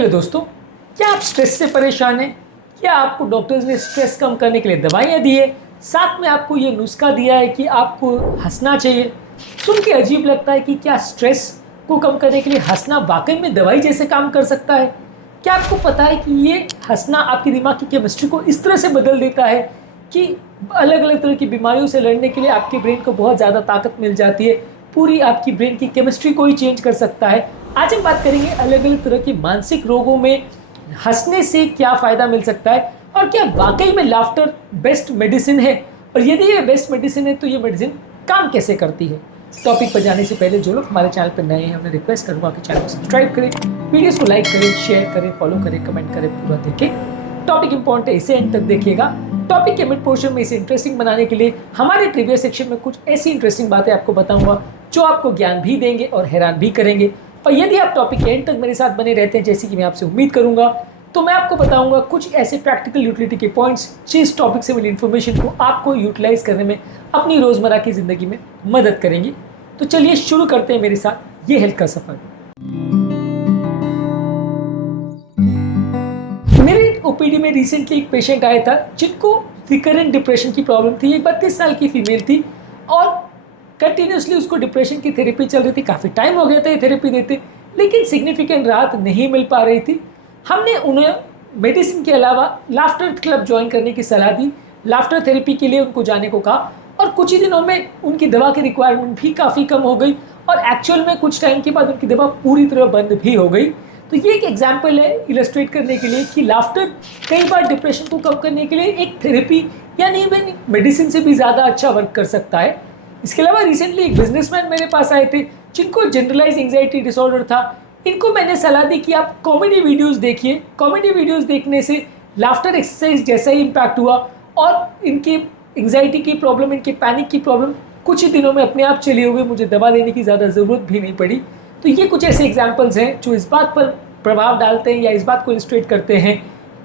Hello दोस्तों, क्या आप स्ट्रेस से परेशान हैं? क्या आपको डॉक्टर्स ने स्ट्रेस कम करने के लिए दवाइयाँ दी है, साथ में आपको ये नुस्खा दिया है कि आपको हंसना चाहिए? सुन के अजीब लगता है कि क्या स्ट्रेस को कम करने के लिए हंसना वाकई में दवाई जैसे काम कर सकता है? क्या आपको पता है कि ये हंसना आपके दिमाग की केमिस्ट्री को इस तरह से बदल देता है कि अलग अलग तरह की बीमारियों से लड़ने के लिए आपके ब्रेन को बहुत ज़्यादा ताकत मिल जाती है, पूरी आपकी ब्रेन की केमिस्ट्री को ही चेंज कर सकता है। आज हम बात करेंगे अलग अलग तरह की मानसिक रोगों में हंसने से क्या फ़ायदा मिल सकता है और क्या वाकई में लाफ्टर बेस्ट मेडिसिन है, और यदि ये बेस्ट मेडिसिन है तो ये मेडिसिन काम कैसे करती है। टॉपिक पर जाने से पहले जो लोग हमारे चैनल पर नए हैं, हमने रिक्वेस्ट करूँगा कि चैनल को सब्सक्राइब करें, वीडियोस को लाइक करें, शेयर करें, फॉलो करें, कमेंट करें, पूरा देखें। टॉपिक इंपॉर्टेंट है, इसे एंड तक देखिएगा। टॉपिक के मिड पोर्शन में इसे इंटरेस्टिंग बनाने के लिए हमारे ट्रिविया सेक्शन में कुछ ऐसी इंटरेस्टिंग बातें आपको बताऊंगा जो आपको ज्ञान भी देंगे और हैरान भी करेंगे। और यदि आप टॉपिक के एंड तक मेरे साथ बने रहते हैं, जैसे कि मैं आपसे उम्मीद करूंगा, तो मैं आपको बताऊंगा कुछ ऐसे प्रैक्टिकल यूटिलिटी के पॉइंट्स जिस टॉपिक से मिली इन्फॉर्मेशन को आपको यूटिलाइज करने में, अपनी रोजमर्रा की जिंदगी में मदद करेंगी। तो चलिए शुरू करते हैं मेरे साथ ये हेल्थ का सफर। मेरे ओपीडी में रिसेंटली एक पेशेंट आया था जिनको रिकरेंट डिप्रेशन की प्रॉब्लम थी। एक 32 साल की फीमेल थी और कंटिन्यूसली उसको डिप्रेशन की थेरेपी चल रही थी। काफ़ी टाइम हो गया था ये थेरेपी देते, लेकिन सिग्निफिकेंट राहत नहीं मिल पा रही थी। हमने उन्हें मेडिसिन के अलावा लाफ्टर क्लब ज्वाइन करने की सलाह दी, लाफ्टर थेरेपी के लिए उनको जाने को कहा, और कुछ ही दिनों में उनकी दवा की रिक्वायरमेंट भी काफ़ी कम हो गई और एक्चुअल में कुछ टाइम के बाद उनकी दवा पूरी तरह बंद भी हो गई। तो ये एक एग्जाम्पल है इलस्ट्रेट करने के लिए कि लाफ्टर कई बार डिप्रेशन को कम करने के लिए एक थेरेपी यानी इवन मेडिसिन से भी ज़्यादा अच्छा वर्क कर सकता है। इसके अलावा रिसेंटली एक बिजनेसमैन मेरे पास आए थे जिनको जनरलाइज एंग्जाइटी डिसऑर्डर था। इनको मैंने सलाह दी कि आप कॉमेडी वीडियोस देखिए, कॉमेडी वीडियोस देखने से लाफ्टर एक्सरसाइज जैसा ही इम्पैक्ट हुआ और इनकी एंग्जाइटी की प्रॉब्लम, इनकी पैनिक की प्रॉब्लम कुछ ही दिनों में अपने आप चली हो गई। मुझे दवा लेने की ज़्यादा ज़रूरत भी नहीं पड़ी। तो ये कुछ ऐसे एग्जाम्पल्स हैं जो इस बात पर प्रभाव डालते हैं या इस बात को इलस्ट्रेट करते हैं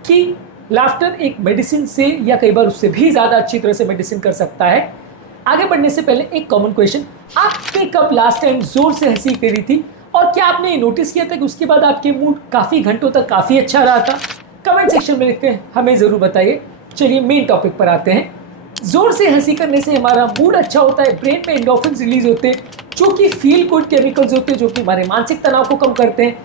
कि लाफ्टर एक मेडिसिन से या कई बार उससे भी ज़्यादा अच्छी तरह से मेडिसिन कर सकता है। आगे बढ़ने से पहले एक कॉमन क्वेश्चन, आपने कब लास्ट टाइम जोर से हंसी करी थी और क्या आपने नोटिस किया था कि उसके बाद आपके मूड काफ़ी घंटों तक काफ़ी अच्छा रहा था? कमेंट सेक्शन में लिख के हमें ज़रूर बताइए। चलिए मेन टॉपिक पर आते हैं। जोर से हंसी करने से हमारा मूड अच्छा होता है, ब्रेन में एंडोर्फिन्स रिलीज होते हैं जो कि फील गुड केमिकल्स होते हैं, जो कि हमारे मानसिक तनाव को कम करते हैं।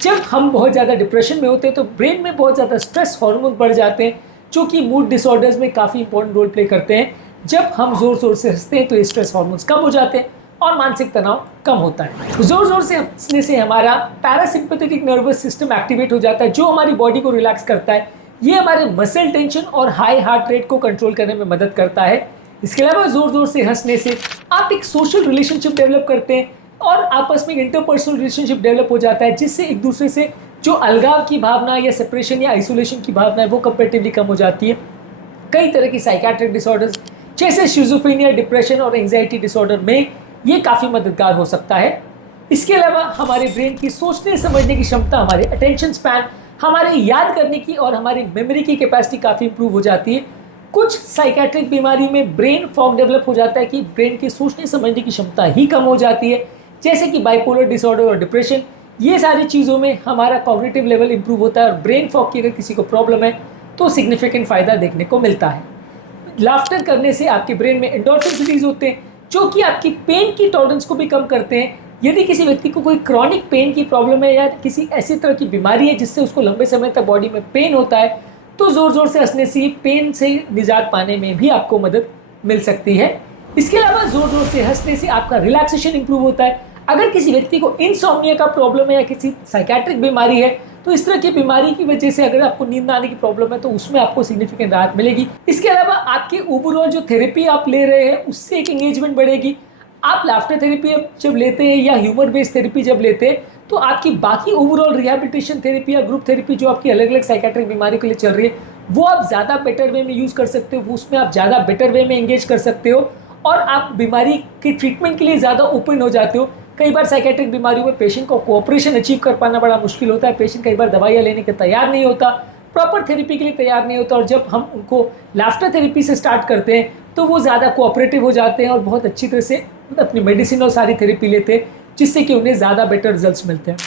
जब हम बहुत ज़्यादा डिप्रेशन में होते हैं तो ब्रेन में बहुत ज़्यादा स्ट्रेस हार्मोन बढ़ जाते हैं जो कि मूड डिसऑर्डर्स में काफ़ी इंपॉर्टेंट रोल प्ले करते हैं। जब हम जोर जोर से हंसते हैं तो ये स्ट्रेस हार्मोन्स कम हो जाते हैं और मानसिक तनाव कम होता है। जोर जोर से हंसने से हमारा पैरासिम्पैथेटिक नर्वस सिस्टम एक्टिवेट हो जाता है जो हमारी बॉडी को रिलैक्स करता है। ये हमारे मसल टेंशन और हाई हार्ट रेट को कंट्रोल करने में मदद करता है। इसके अलावा जोर जोर से हंसने से आप एक सोशल रिलेशनशिप डेवलप करते हैं और आपस में इंटरपर्सनल रिलेशनशिप डेवलप हो जाता है, जिससे एक दूसरे से जो अलगाव की भावना या सेपरेशन या आइसोलेशन की भावना है वो कंपैरेटिवली कम हो जाती है। कई तरह की साइकियाट्रिक डिसऑर्डर्स जैसे शिज़ोफ्रेनिया, डिप्रेशन और एंग्जाइटी डिसऑर्डर में ये काफ़ी मददगार हो सकता है। इसके अलावा हमारे ब्रेन की सोचने समझने की क्षमता, हमारे अटेंशन स्पैन, हमारे याद करने की और हमारी मेमोरी की कैपेसिटी काफ़ी इंप्रूव हो जाती है। कुछ साइकियाट्रिक बीमारी में ब्रेन फॉग डेवलप हो जाता है कि ब्रेन की सोचने समझने की क्षमता ही कम हो जाती है, जैसे कि बाइपोलर डिसऑर्डर और डिप्रेशन। ये सारी चीज़ों में हमारा कॉग्निटिव लेवल इंप्रूव होता है और ब्रेन फॉग की अगर किसी को प्रॉब्लम है तो सिग्निफिकेंट फ़ायदा देखने को मिलता है। लाफ्टर करने से आपके ब्रेन में एंडोर्फिन्स रिलीज होते हैं जो कि आपकी पेन की टॉलरेंस को भी कम करते हैं। यदि किसी व्यक्ति को कोई क्रॉनिक पेन की प्रॉब्लम है या किसी ऐसी तरह की बीमारी है जिससे उसको लंबे समय तक बॉडी में पेन होता है, तो ज़ोर ज़ोर से हंसने से पेन से निजात पाने में भी आपको मदद मिल सकती है। इसके अलावा ज़ोर ज़ोर से हंसने से आपका रिलैक्सेशन इंप्रूव होता है। अगर किसी व्यक्ति को इंसोम्निया का प्रॉब्लम है या किसी साइकियाट्रिक बीमारी है, तो इस तरह की बीमारी की वजह से अगर आपको नींद आने की प्रॉब्लम है तो उसमें आपको सिग्निफिकेंट राहत मिलेगी। इसके अलावा आपके ओवरऑल जो थेरेपी आप ले रहे हैं उससे एक एंगेजमेंट बढ़ेगी। आप लाफ्टर थेरेपी जब लेते हैं या ह्यूमर बेस्ड थेरेपी जब लेते हैं तो आपकी बाकी ओवरऑल रिहैबिलिटेशन थेरेपी या ग्रुप थेरेपी जो आपकी अलग अलग साइकियाट्रिक बीमारी के लिए चल रही है वो आप ज़्यादा बेटर वे में यूज़ कर सकते हो, उसमें आप ज़्यादा बेटर वे में एंगेज कर सकते हो और आप बीमारी के ट्रीटमेंट के लिए ज़्यादा ओपन हो जाते हो। कई बार साइकियाट्रिक बीमारियों में पेशेंट को कोऑपरेशन अचीव कर पाना बड़ा मुश्किल होता है। पेशेंट कई बार दवाइयाँ लेने के तैयार नहीं होता, प्रॉपर थेरेपी के लिए तैयार नहीं होता, और जब हम उनको लाफ्टर थेरेपी से स्टार्ट करते हैं तो वो ज़्यादा कोऑपरेटिव हो जाते हैं और बहुत अच्छी तरह से अपनी मेडिसिन और सारी थेरेपी लेते हैं, जिससे कि उन्हें ज़्यादा बेटर रिजल्ट्स मिलते हैं।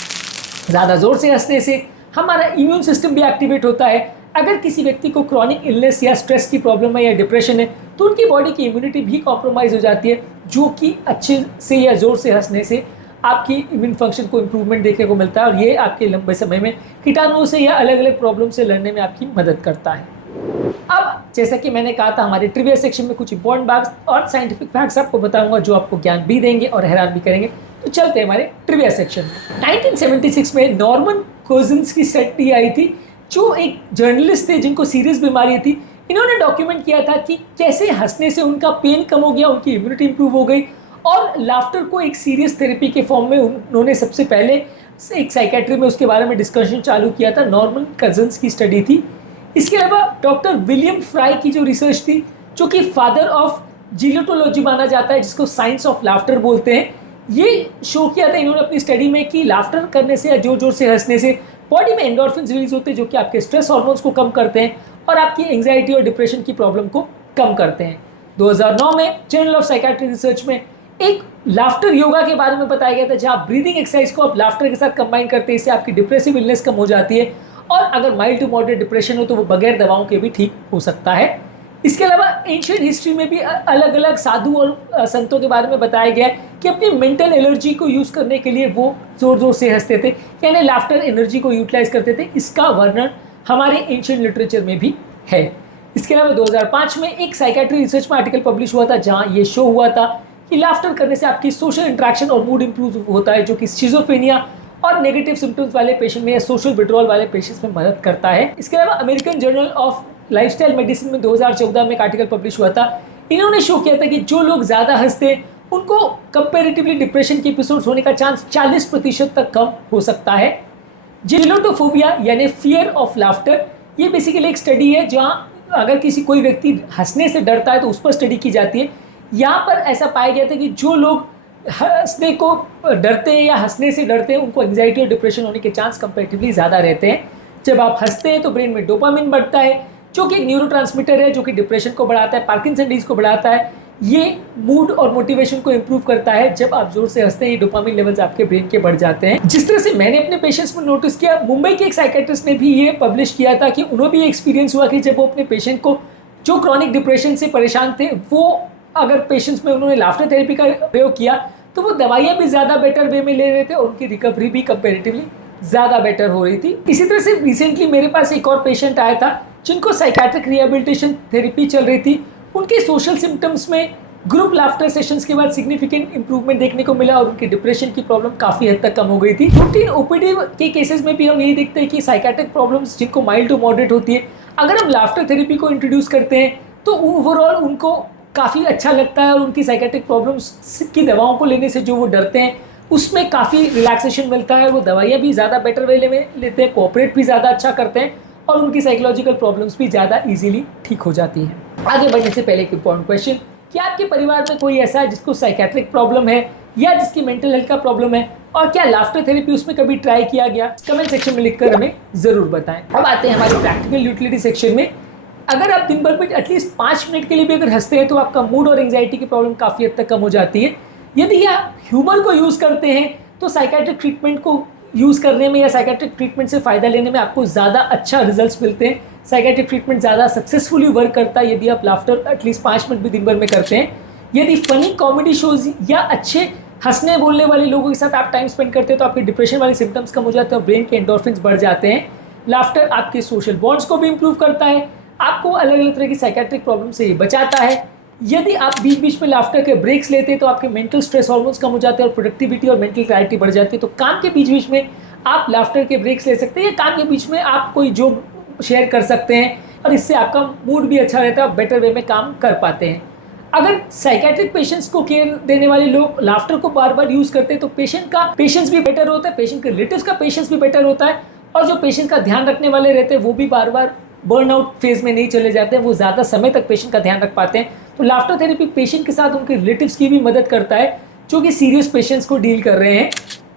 ज़्यादा ज़ोर से हंसने से हमारा इम्यून सिस्टम भी एक्टिवेट होता है। अगर किसी व्यक्ति को क्रॉनिक इलनेस या स्ट्रेस की प्रॉब्लम है या डिप्रेशन है तो उनकी बॉडी की इम्यूनिटी भी कॉम्प्रोमाइज़ हो जाती है, जो कि अच्छे से या ज़ोर से हंसने से आपकी इम्यून फंक्शन को इम्प्रूवमेंट देखने को मिलता है और ये आपके लंबे समय में कीटाणुओं से या अलग अलग प्रॉब्लम से लड़ने में आपकी मदद करता है। अब जैसा कि मैंने कहा था, हमारे ट्रिविया सेक्शन में कुछ इंपॉर्टेंट बात और साइंटिफिक फैक्ट्स आपको बताऊंगा जो आपको ज्ञान भी देंगे और हैरान भी करेंगे। तो चलते हैं हमारे ट्रिविया सेक्शन में। 1976 में नॉर्मन कोजिन्स की स्टडी आई थी, जो एक जर्नलिस्ट थे जिनको सीरियस बीमारी थी। इन्होंने डॉक्यूमेंट किया था कि कैसे हंसने से उनका पेन कम हो गया, उनकी इम्यूनिटी इंप्रूव हो गई और लाफ्टर को एक सीरियस थेरेपी के फॉर्म में उन्होंने सबसे पहले एक साइकेट्री में उसके बारे में डिस्कशन चालू किया था। नॉर्मन कोजिन्स की स्टडी थी। इसके अलावा डॉक्टर विलियम फ्राई की जो रिसर्च थी, जो कि फादर ऑफ जिलोटोलॉजी माना जाता है, जिसको साइंस ऑफ लाफ्टर बोलते हैं, ये शो किया था इन्होंने अपनी स्टडी में कि लाफ्टर करने से या जोर जोर से हंसने से बॉडी में एंडोर्फिन्स रिलीज होते हैं, जो कि आपके स्ट्रेस हार्मोन्स को कम करते हैं और आपकी एंग्जाइटी और डिप्रेशन की प्रॉब्लम को कम करते हैं। 2009 में जर्नल ऑफ साइकियाट्रिक रिसर्च में एक लाफ्टर योगा के बारे में बताया गया था, जहाँ ब्रीदिंग एक्सरसाइज को आप लाफ्टर के साथ कंबाइन करते हैं। इससे आपकी डिप्रेसिव इलनेस कम हो जाती है और अगर माइल्ड टू मॉडरेट डिप्रेशन हो तो वो बगैर दवाओं के भी ठीक हो सकता है। इसके अलावा एंशिएंट हिस्ट्री में भी अलग अलग साधु और संतों के बारे में बताया गया है कि अपनी मेंटल एनर्जी को यूज़ करने के लिए वो जोर जोर से हंसते थे, यानी लाफ्टर एनर्जी को यूटिलाइज करते थे। इसका वर्णन हमारे एंशिएंट लिटरेचर में भी है। इसके अलावा 2005 में एक साइकियाट्री रिसर्च में आर्टिकल पब्लिश हुआ था, जहाँ ये शो हुआ था कि लाफ्टर करने से आपकी सोशल इंटरेक्शन और मूड इंप्रूव होता है, जो कि शिज़ोफ्रेनिया और नेगेटिव सिम्टम्स वाले पेशेंट में या सोशल विड्रॉल वाले पेशेंट्स में मदद करता है। इसके अलावा American journal of lifestyle medicine में 2014 में एक आर्टिकल पब्लिश हुआ था। इन्होंने शो किया था कि जो लोग ज़्यादा हंसते हैं उनको कंपैरेटिवली डिप्रेशन के एपिसोड्स होने का चांस 40% तक कम हो सकता है। जिलोटोफोबिया यानी फियर ऑफ लाफ्टर, ये बेसिकली एक स्टडी है जहाँ अगर कोई व्यक्ति हंसने से डरता है तो उस पर स्टडी की जाती है। यहाँ पर ऐसा पाया गया था कि जो लोग हंसने को डरते हैं या हंसने से डरते हैं उनको एंग्जाइटी और डिप्रेशन होने के चांस कंपैरेटिवली ज़्यादा रहते हैं। जब आप हंसते हैं तो ब्रेन में डोपामिन बढ़ता है, जो कि एक न्यूरोट्रांसमीटर है, जो कि डिप्रेशन को बढ़ाता है, पार्किंसन डिजीज को बढ़ाता है। ये मूड और मोटिवेशन को इंप्रूव करता है। जब आप जोर से हंसते हैं ये डोपामिन लेवल्स आपके ब्रेन के बढ़ जाते हैं। जिस तरह से मैंने अपने पेशेंट्स में नोटिस किया, मुंबई के एक साइकियाट्रिस्ट ने भी ये पब्लिश किया था कि उन्हें भी एक्सपीरियंस हुआ कि जब वो अपने पेशेंट को जो क्रॉनिक डिप्रेशन से परेशान थे, वो अगर पेशेंट्स में उन्होंने लाफ्टर थेरेपी का प्रयोग किया तो वो दवाइयाँ भी ज़्यादा बेटर वे में ले रहे थे और उनकी रिकवरी भी कंपेरेटिवली ज़्यादा बेटर हो रही थी। इसी तरह से रिसेंटली मेरे पास एक और पेशेंट आया था जिनको साइकियाट्रिक रिहेबिलिटेशन थेरेपी चल रही थी। उनके सोशल सिम्टम्स में ग्रुप लाफ्टर सेशंस के बाद सिग्निफिकेंट इंप्रूवमेंट देखने को मिला और उनकी डिप्रेशन की प्रॉब्लम काफ़ी हद तक कम हो गई थी। रूटीन ओपीडी के केसेस में भी हम यही देखते हैं कि साइकियाट्रिक प्रॉब्लम्स जिनको माइल्ड टू मॉडरेट होती है, अगर हम लाफ्टर थेरेपी को इंट्रोड्यूस करते हैं तो ओवरऑल उनको काफ़ी अच्छा लगता है और उनकी साइकियाट्रिक प्रॉब्लम्स की दवाओं को लेने से जो वो डरते हैं उसमें काफ़ी रिलैक्सेशन मिलता है। वो दवाइयाँ भी ज़्यादा बेटर वे में लेते हैं, कोऑपरेट भी ज़्यादा अच्छा करते हैं और उनकी साइकोलॉजिकल प्रॉब्लम्स भी ज़्यादा इजीली ठीक हो जाती हैं। आगे बढ़ने से पहले एक इंपॉर्टेंट क्वेश्चन, क्या आपके परिवार में कोई ऐसा है जिसको साइकियाट्रिक प्रॉब्लम है या जिसकी मेंटल हेल्थ का प्रॉब्लम है, और क्या लाफ्टर थेरेपी उसमें कभी ट्राई किया गया? कमेंट सेक्शन में लिखकर हमें ज़रूर बताएं। अब आते हैं हमारे प्रैक्टिकल यूटिलिटी सेक्शन में। अगर आप दिन भर में एटलीस्ट 5 मिनट के लिए भी अगर हंसते हैं तो आपका मूड और एंग्जाइटी की प्रॉब्लम काफ़ी हद तक कम हो जाती है। यदि आप ह्यूमर को यूज़ करते हैं तो साइकियाट्रिक ट्रीटमेंट को यूज़ करने में या साइकियाट्रिक ट्रीटमेंट से फ़ायदा लेने में आपको ज़्यादा अच्छा रिजल्ट्स मिलते हैं। साइकियाट्रिक ट्रीटमेंट ज़्यादा सक्सेसफुली वर्क करता है यदि आप लाफ्टर एटलीस्ट 5 मिनट भी दिन भर में करते हैं। यदि फनी कॉमेडी शोज या अच्छे हंसने बोलने वाले लोगों के साथ आप टाइम स्पेंड करते हैं तो आपके डिप्रेशन वाले सिम्टम्स कम हो जाते हैं और ब्रेन के एंडोर्फिन्स बढ़ जाते हैं। लाफ्टर आपके सोशल बॉन्ड्स को भी इंप्रूव करता है, आपको अलग अलग तरह की साइकियाट्रिक प्रॉब्लम से ये बचाता है। यदि आप बीच बीच में लाफ्टर के ब्रेक्स लेते हैं तो आपके मेंटल स्ट्रेस हार्मोन्स कम हो जाते हैं और प्रोडक्टिविटी और मेंटल क्लैरिटी बढ़ जाती है। तो काम के बीच बीच में आप लाफ्टर के ब्रेक्स ले सकते हैं या काम के बीच में आप कोई जोक शेयर कर सकते हैं और इससे आपका मूड भी अच्छा रहता है, बेटर वे में काम कर पाते हैं। अगर साइकियाट्रिक पेशेंट्स को केयर देने वाले लोग लाफ्टर को बार बार यूज़ करते हैं तो पेशेंट का पेशेंस भी बेटर होता है, पेशेंट के रिलेटिव्स का पेशेंस भी बेटर होता है और जो पेशेंट का ध्यान रखने वाले रहते हैं वो भी बार बार बर्नआउट फेज में नहीं चले जाते हैं, वो ज़्यादा समय तक पेशेंट का ध्यान रख पाते हैं। तो लाफ्टर थेरेपी पेशेंट के साथ उनके रिलेटिव्स की भी मदद करता है जो कि सीरियस पेशेंट्स को डील कर रहे हैं।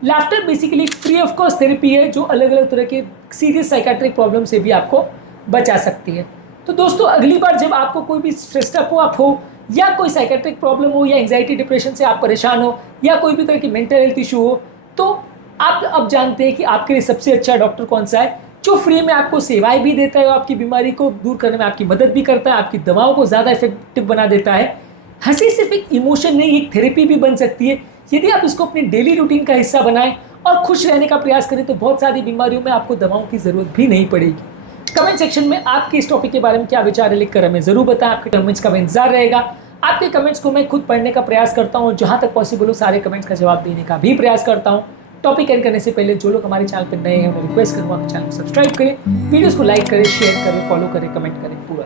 Laughter basically free of cost therapy है जो अलग अलग तरह के सीरियस साइकियाट्रिक प्रॉब्लम से भी आपको बचा सकती है। तो दोस्तों, अगली बार जब आपको कोई भी स्ट्रेस्ड अप आप हो या कोई साइकियाट्रिक प्रॉब्लम हो या एंग्जाइटी डिप्रेशन से आप परेशान हो या कोई भी तरह की मेंटल हेल्थ इशू हो, तो आप अब जानते हैं कि आपके लिए सबसे अच्छा डॉक्टर कौन सा है। जो फ्री में आपको सेवाएं भी देता है, आपकी बीमारी को दूर करने में आपकी मदद भी करता है, आपकी दवाओं को ज़्यादा इफेक्टिव बना देता है। हंसी सिर्फ एक इमोशन नहीं, एक थेरेपी भी बन सकती है यदि आप इसको अपनी डेली रूटीन का हिस्सा बनाएं और खुश रहने का प्रयास करें तो बहुत सारी बीमारियों में आपको दवाओं की ज़रूरत भी नहीं पड़ेगी। कमेंट सेक्शन में आपके इस टॉपिक के बारे में क्या विचार है लिखकर हमें ज़रूर बताएं। आपके कमेंट्स का इंतजार रहेगा। आपके कमेंट्स को मैं खुद पढ़ने का प्रयास करता हूँ, जहाँ तक पॉसिबल हो सारे कमेंट्स का जवाब देने का भी प्रयास करता हूँ। टॉपिक एंड करने से पहले जो लोग हमारे चैनल पर नए हैं मैं रिक्वेस्ट करूँगा आप चैनल को सब्सक्राइब करें, वीडियोस को लाइक करें, शेयर करें, फॉलो करें, कमेंट करें पूरा।